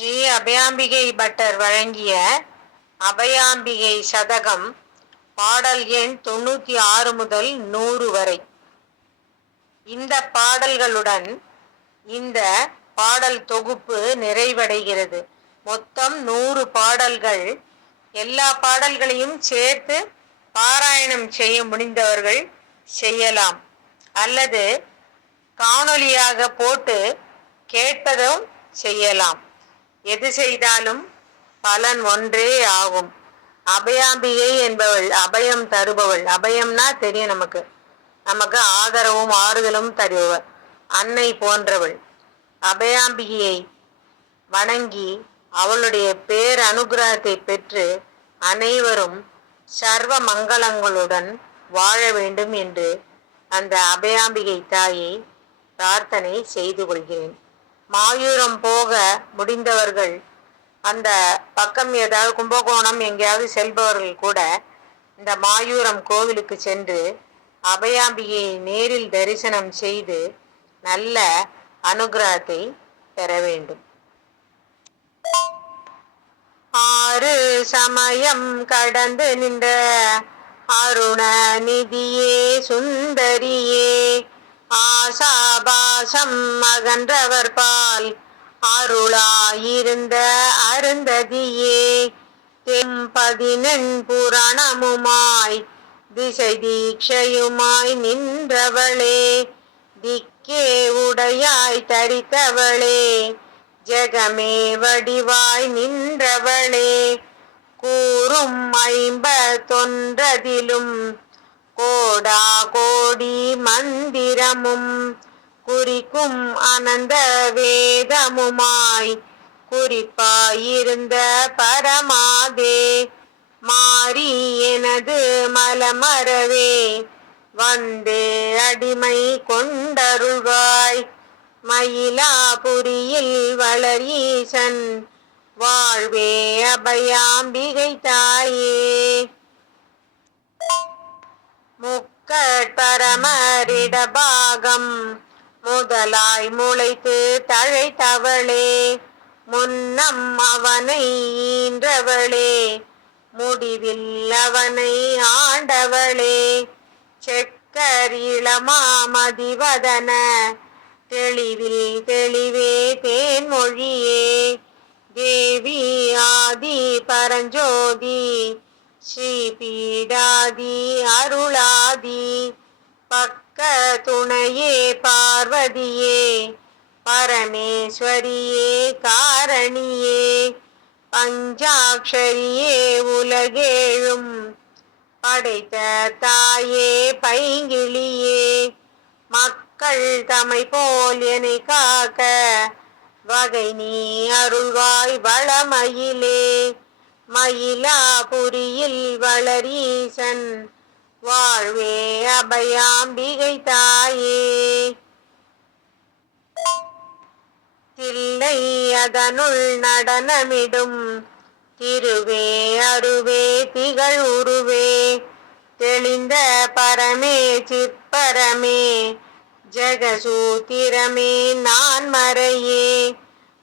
Sri Abhayambigai butter வழங்கிய அபயாம்பிகை சதகம் பாடல் எண் தொண்ணூத்தி ஆறு முதல் நூறு வரை. இந்த பாடல்களுடன் இந்த பாடல் தொகுப்பு நிறைவடைகிறது. மொத்தம் நூறு பாடல்கள். எல்லா பாடல்களையும் சேர்த்து பாராயணம் செய்ய முடிந்தவர்கள் செய்யலாம். அல்லது காணொலியாக போட்டு கேட்பதும் செய்யலாம். எது செய்தாலும் பலன் ஒன்றே ஆகும். அபயாம்பிகை என்பவள் அபயம் தருபவள். அபயம்னா தெரியும் நமக்கு. நமக்கு ஆதரவும் ஆறுதலும் தருபவள். அன்னை போன்றவள். அபயாம்பிகையை வணங்கி அவளுடைய பேர் அனுகிரகத்தை பெற்று அனைவரும் சர்வ மங்களங்களுடன் வாழ வேண்டும் என்று அந்த அபயாம்பிகை தாயை பிரார்த்தனை செய்து கொள்கிறேன். மாயூரம் போக முடிந்தவர்கள். அந்த பக்கம் ஏதாவது கும்பகோணம் எங்கேயாவது செல்பவர்கள் கூட இந்த மாயூரம் கோவிலுக்கு சென்று அபயாம்பியை நேரில் தரிசனம் செய்து நல்ல அனுகிரகத்தை பெற வேண்டும். ஆறு சமயம் கடந்து நின்ற அருண நிதியே சுந்தரியே ஆசாபாசம் அகன்றவர் பால். அருளாயிருந்த அருந்ததியே தெம்பதினன் புராணமுமாய் திசை தீட்சையுமாய் நின்றவளே திக்கே உடையாய் தரித்தவளே ஜெகமே வடிவாய் நின்றவளே கூறும் ஐம்பத்தொன்றதிலும் கோடா கோடி மந்திரமும் குறிக்கும் அனந்த வேதமுமாய் குறிப்பாயிருந்த பரமாதே மாறி எனது மலமரவே வந்து அடிமை கொண்டருள்வாய். மயிலாபுரியில் வளர் ஈசன் வாழ்வே அபயாம்பிகை தாயே. முக்கட்பரமரிட பாகம். முதலாய் முளைத்து தழைத்தவளே முன்னம் அவனை ஈன்றவளே. முடிவில் அவனை ஆண்டவளே. செக்கர் இளமாமதிவதன தெளிவில் தெளிவே தேன்மொழியே தேவி ஆதி பரஞ்சோதி. ஸ்ரீ பீடாதி அருளாதி பக்க துணையே பார்வதியே பரமேஸ்வரியே காரணியே பஞ்சாட்சரியே உலகேழும் படைத்த தாயே பைங்கிளியே மக்கள் தமை போல் என்னை காக்க வகை நீ அருள்வாய் வளமயிலே. மயிலாபுரியில் வளரீசன். வாழ்வே அபயாம்பிகை தாயே. தில்லை அதனுள் நடனமிடும். திருவே அருவே திகழ் உருவே. தெளிந்த பரமே சிற்பரமே. ஜெகசூத்திரமே நான் மறையே.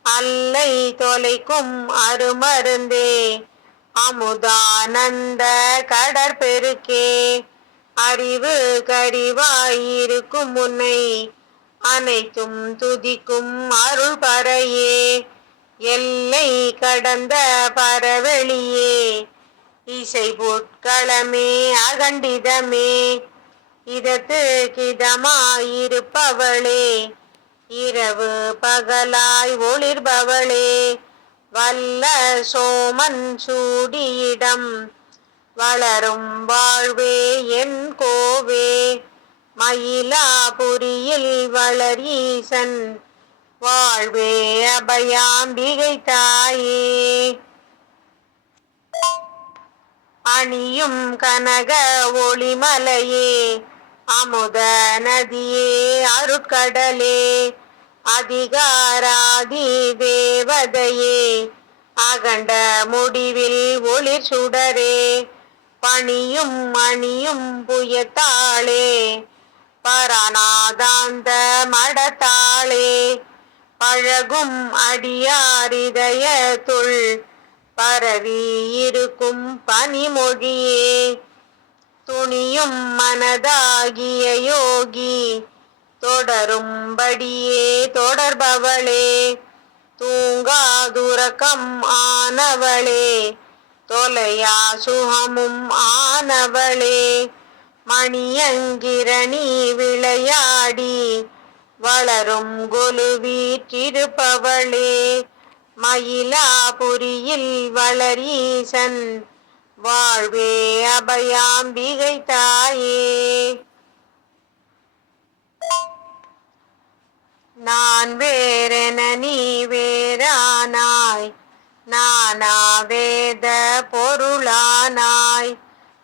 அல்லை தொலைக்கும் அருமருந்தே. அமுதானந்த கடற்பெருக்கே அறிவு கரிவாயிருக்கும் முன்னை அனைத்தும் துதிக்கும் அருள் பறையே. எல்லை கடந்த பரவெளியே. இசை புட்களமே அகண்டிதமே. இதத்து கிதமாயிருப்பவளே. இரவு பகலாய் ஒளிர்பவளே. வல்ல சோமன் சூடியிடம் வளரும் வாழ்வே என் கோவே. மயிலாபுரியில் வளரீசன் வாழ்வே அபயாம்பிகை தாயே. அணியும் கனக ஒளிமலையே அமுத நதியே அருட்கடலே. அதிகாராதி தேவதையே அகண்ட முடிவில் ஒளிர் சுடரே பணியும் மணியும் புயத்தாளே பரநாதாந்த மடத்தாளே பழகும் அடியாரிதயத்துள் பரவி இருக்கும் பனிமொழியே துணியும் மனதாகிய யோகி தொடரும்படியே தொடர்பவளே. தூங்காதுரக்கம் ஆனவளே. தொலையா சுகமும் ஆனவளே மணியங்கிரணி விளையாடி. வளரும் கொலுவீற்றிருப்பவளே. மயிலாபுரியில் வளரீசன். வாழ்வே அபயாம்பிகை தாயே. நான் வேறென நீ வேறானாய். நானா வேத பொருளானாய்.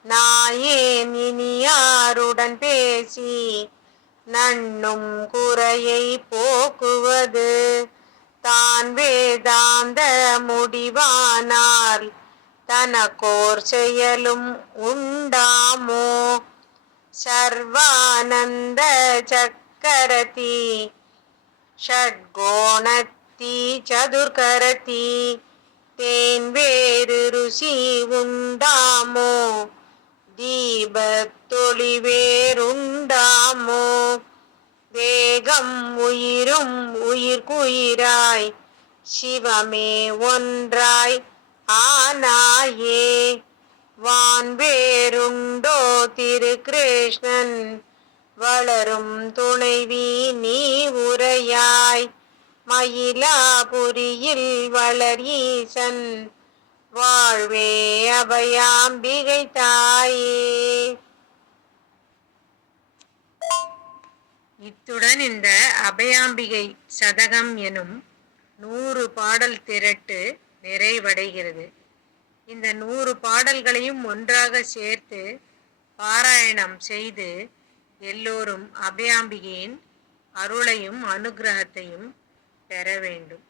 நாயேன் இனியாருடன் பேசி? நண்ணும் குறையை போக்குவது. தான் வேதாந்த முடிவானார். தனக்கோர் செயலும் உண்டாமோ? சர்வானந்த சக்கரதி ஷட்கோணத்தி சதுர்கரதி தேன் வேறு ருசி உண்டாமோ தீபத்தொளி வேறுண்டாமோ வேகம் உயிரும் உயிர்குயிராய் சிவமே ஒன்றாய் ஆனாயே வான் வேறுண்டோ திரு கிருஷ்ணன் வளரும் துணைவி நீ உரையாய். மயிலாபுரியில் வளர் ஈசன். வாழ்வே அபயாம்பிகை தாயே இத்துடன் இந்த அபயாம்பிகை சதகம் எனும் நூறு பாடல் திரட்டு நிறைவடைகிறது. இந்த நூறு பாடல்களையும் ஒன்றாக சேர்த்து பாராயணம் செய்து எல்லோரும் அபயாம்பிகையின் அருளையும் அனுகிரகத்தையும் பெற வேண்டும்.